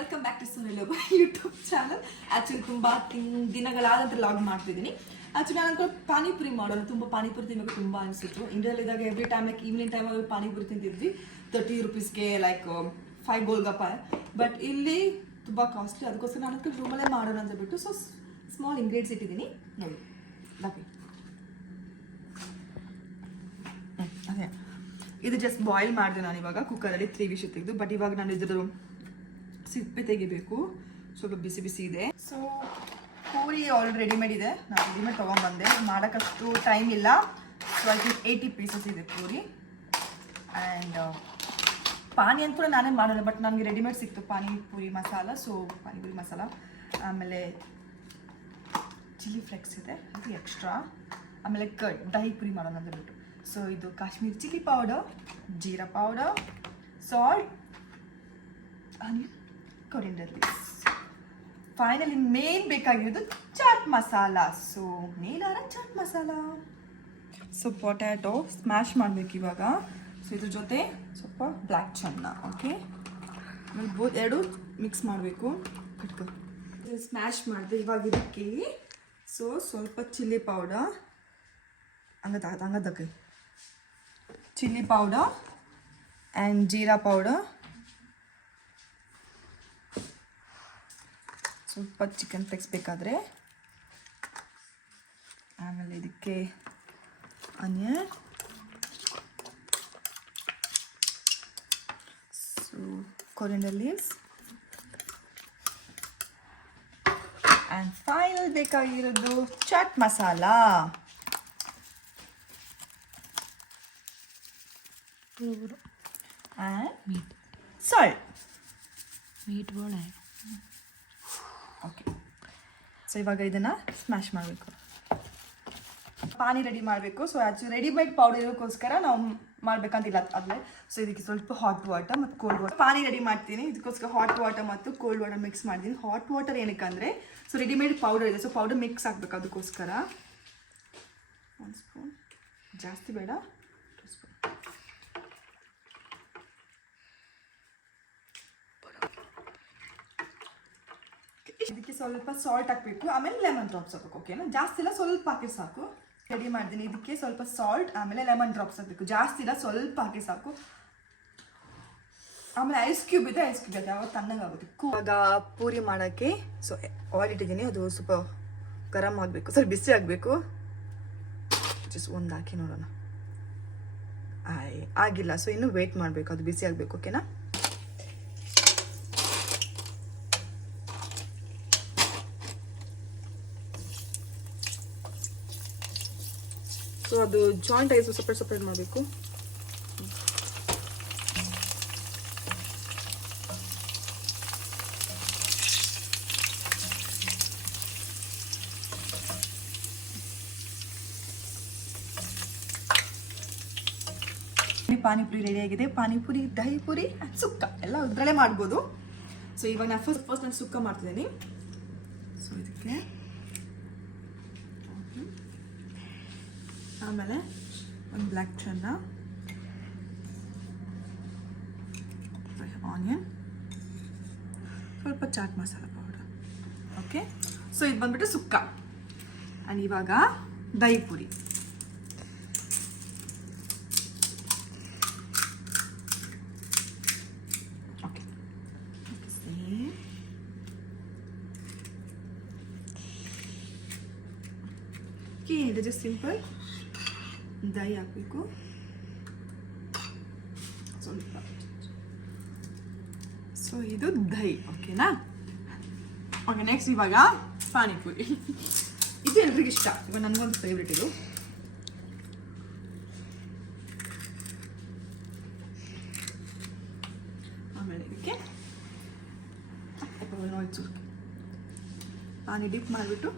Welcome back to Sunil YouTube channel. Actually ತುಂಬ ದಿನಗಳಾದಂತರ log ಮಾಡ್ತಿದ್ದೀನಿ. ಆ್ಯಕ್ಚುಲಿ ನಾನು ಅನ್ಕೊಂಡು ಪಾನಿಪುರಿ ಮಾಡೋದು, ತುಂಬ ಪಾನಿಪುರಿ ತಿನ್ನೋಕೆ ತುಂಬ ಅನಿಸಿತ್ತು. ಇಂಡಿಯಾದಲ್ಲಿದ್ದಾಗ ಎವ್ರಿ ಟೈಮ್ ಲೈಕ್ ಈವ್ನಿಂಗ್ ಟೈಮಲ್ಲಿ ಪಾನಿಪುರಿ ತಿಂತಿದ್ವಿ 30 ರೂಪೀಸ್ಗೆ ಲೈಕ್ 5 ಗೋಲ್ಗಪ್ಪ. ಬಟ್ ಇಲ್ಲಿ ತುಂಬ ಕಾಸ್ಟ್ಲಿ, ಅದಕ್ಕೋಸ್ಕರ ನಾನು ಅದಕ್ಕೆ ರೂಮಲ್ಲೇ ಮಾಡೋಣ ಅಂತ ಬಿಟ್ಟು ಸೊ ಸ್ಮಾಲ್ ಇಂಗ್ರೀಡಿಯೆಂಟ್ಸ್ ಇಟ್ಟಿದ್ದೀನಿ ನೋಡಿ. ಅದೇ ಇದು ಜಸ್ಟ್ ಬಾಯ್ಲ್ ಮಾಡಿದೆ ನಾನು ಇವಾಗ ಕುಕ್ಕರಲ್ಲಿ 3 ವಿಷಲ್ ತೆಗೆದು. ಬಟ್ ಇವಾಗ ನಾನು ಇದ್ರ ಸಿಪ್ಪೆ ತೆಗಿಬೇಕು, ಸ್ವಲ್ಪ ಬಿಸಿ ಬಿಸಿ ಇದೆ. ಸೊ ಪೂರಿ ಆಲ್ರೆಡಿ ರೆಡಿಮೇಡ್ ಇದೆ, ನಾನು ರೆಡಿಮೇಡ್ ತೊಗೊಂಡ್ಬಂದೆ. ಮಾಡೋಕ್ಕಷ್ಟು ಟೈಮ್ ಇಲ್ಲ. ಸೊ ಐ ಥಿಂಕ್ 80 ಪೀಸಸ್ ಇದೆ ಪೂರಿ. ಆ್ಯಂಡ್ ಪಾನಿ ಅಂತ ಕೂಡ ನಾನೇ ಮಾಡೋಲ್ಲ, ಬಟ್ ನನಗೆ ರೆಡಿಮೇಡ್ ಸಿಕ್ತು ಪಾನಿಪುರಿ ಮಸಾಲ. ಸೊ ಪಾನಿಪುರಿ ಮಸಾಲ, ಆಮೇಲೆ ಚಿಲ್ಲಿ ಫ್ಲೆಕ್ಸ್ ಇದೆ, ಅದು ಎಕ್ಸ್ಟ್ರಾ. ಆಮೇಲೆ ದಹಿ ಪುರಿ ಮಾಡೋಣ ಅಂತ ಬಿಟ್ಟು. ಸೊ ಇದು Kashmir chilli powder, jeera powder, salt, onion, coriander leaves. Finally main ಬೇಕಾಗಿರೋದು ಚಾಟ್ ಮಸಾಲ. ಸೊ ಮೇಲಾರ chaat masala. So potato smash ಮಾಡಬೇಕು ಇವಾಗ. ಸೊ ಇದ್ರ ಜೊತೆ ಸ್ವಲ್ಪ ಬ್ಲ್ಯಾಕ್ ಚನ್ನ, ಓಕೆ, ಎರಡು ಮಿಕ್ಸ್ ಮಾಡಬೇಕು. ಕಟ್ಕೊ ಸ್ಮ್ಯಾಶ್ ಮಾಡಿದೆ. ಇವಾಗ ಇದಕ್ಕೆ ಸೊ ಸ್ವಲ್ಪ ಚಿಲ್ಲಿ ಪೌಡರ್, ಹಂಗದಕ್ಕೆ chilli powder and jeera powder, ಸ್ವಲ್ಪ ಚಿಕನ್ ಫ್ಲೆಕ್ಸ್ ಬೇಕಾದರೆ, ಆಮೇಲೆ ಇದಕ್ಕೆ onion, so coriander leaves, and final ಬೇಕಾಗಿರೋದು chaat masala. And meat salt, meet ಬೋಳ. Okay, so ಇವಾಗ ಇದನ್ನು ಸ್ಮ್ಯಾಶ್ ಮಾಡಬೇಕು. ಪಾನಿ ರೆಡಿ ಮಾಡಬೇಕು. ಸೊ ಆ್ಯಕ್ಚುಲಿ ರೆಡಿಮೇಡ್ ಪೌಡರ್ ಇರೋಕ್ಕೋಸ್ಕರ ನಾವು ಮಾಡಬೇಕಂತಿಲ್ಲ ಅದ್ರಲ್ಲಿ. ಸೊ ಇದಕ್ಕೆ ಸ್ವಲ್ಪ ಹಾಟ್ ವಾಟರ್ ಮತ್ತು ಕೋಲ್ಡ್ ವಾಟರ್, ಪಾನಿ ರೆಡಿ ಮಾಡ್ತೀನಿ. ಇದಕ್ಕೋಸ್ಕರ ಹಾಟ್ ವಾಟರ್ ಮತ್ತು ಕೋಲ್ಡ್ ವಾಟರ್ ಮಿಕ್ಸ್ ಮಾಡ್ತೀನಿ. ಹಾಟ್ ವಾಟರ್ ಏನಕ್ಕೆ ಅಂದರೆ ಸೊ ರೆಡಿಮೇಡ್ ಪೌಡರ್ ಇದೆ, ಸೊ ಪೌಡರ್ ಮಿಕ್ಸ್ ಆಗಬೇಕು. ಅದಕ್ಕೋಸ್ಕರ 1 ಸ್ಪೂನ್, ಜಾಸ್ತಿ ಬೇಡ, 2 ಸ್ಪೂನ್. ಇದಕ್ಕೆ ಸ್ವಲ್ಪ ಸಾಲ್ಟ್ ಹಾಕಬೇಕು, ಆಮೇಲೆ ಲೆಮನ್ ಡ್ರಾಪ್ಸ್ ಹಾಕಬೇಕು. ಓಕೆನಾ, ಜಾಸ್ತಿ ಇಲ್ಲ, ಸ್ವಲ್ಪ ಹಾಕಿ ಸಾಕು. ರೆಡಿ ಮಾಡ್ತೀನಿ. ಇದಕ್ಕೆ ಸ್ವಲ್ಪ ಸಾಲ್ಟ್ ಆಮೇಲೆ ಲೆಮನ್ ಡ್ರಾಪ್ಸ್ ಹಾಕಬೇಕು, ಜಾಸ್ತಿ ಇಲ್ಲ, ಸ್ವಲ್ಪ ಹಾಕಿ ಸಾಕು. ಆಮೇಲೆ ಐಸ್ ಕ್ಯೂಬ್ ಇದೆ, ಐಸ್ ಕ್ಯೂಬ್ ಇದೆ, ಅವಾಗ ತಣ್ಣಗಾಗುತ್ತೆ. ಇವಾಗ ಪೂರಿ ಮಾಡೋಕ್ಕೆ ಸೊ ಆಯಿಲ್ ಇಟ್ಟಿದ್ದೀನಿ, ಅದು ಸ್ವಲ್ಪ ಗರಂ ಆಗಬೇಕು, ಸ್ವಲ್ಪ ಬಿಸಿ ಆಗಬೇಕು. ಜಸ್ಟ್ ಒಂದು ಹಾಕಿ ನೋಡೋಣ. ಆಗಿಲ್ಲ, ಸೊ ಇನ್ನೂ ವೆಯ್ಟ್ ಮಾಡಬೇಕು, ಅದು ಬಿಸಿ ಆಗಬೇಕು. ಓಕೆನಾ, ಸೊ ಅದು ಜಾಯಿಂಟ್ ಆಗಿ ಸಪ್ರೇಟ್ ಮಾಡಬೇಕು. ಪಾನಿಪುರಿ ರೆಡಿ ಆಗಿದೆ. ಪಾನಿಪುರಿ, ದಹಿ ಪುರಿ, ಸುಕ್ಕ ಎಲ್ಲ ಇದರಲ್ಲೇ ಮಾಡ್ಬೋದು. ಸೊ ಇವಾಗ ನಾನು ಫಸ್ಟ್ ನಾನು ಸುಕ್ಕ ಮಾಡ್ತಿದ್ದೀನಿ. ಸೊ ಇದಕ್ಕೆ ಆಮೇಲೆ ಒಂದು ಬ್ಲ್ಯಾಕ್ ಚನ್ನ, ಆನಿಯನ್, ಸ್ವಲ್ಪ chaat masala powder. Okay, so ಇದು ಬಂದ್ಬಿಟ್ಟು ಸುಕ್ಕ. ಆ್ಯಂಡ್ ಇವಾಗ ದಹಿ ಪುರಿ. ಓಕೆ, ಇದು ಜಸ್ಟ್ ಸಿಂಪಲ್. ದಹಿ ಹಾಕಬೇಕು ಸ್ವಲ್ಪ. ಸೊ ಇದು ದಹಿ. ಓಕೆನಾ, ಓಕೆ, ನೆಕ್ಸ್ಟ್ ಇವಾಗ ಪಾನಿಪುರಿ. ಇದು ಎಲ್ರಿಗೂ ಇಷ್ಟ, ಇವಾಗ ನನಗೊಂದು ಫೇವ್ರೇಟ್ ಇದು. ಆಮೇಲೆ ಇದಕ್ಕೆ ಪಾನಿ ಡಿಪ್ ಮಾಡಿಬಿಟ್ಟು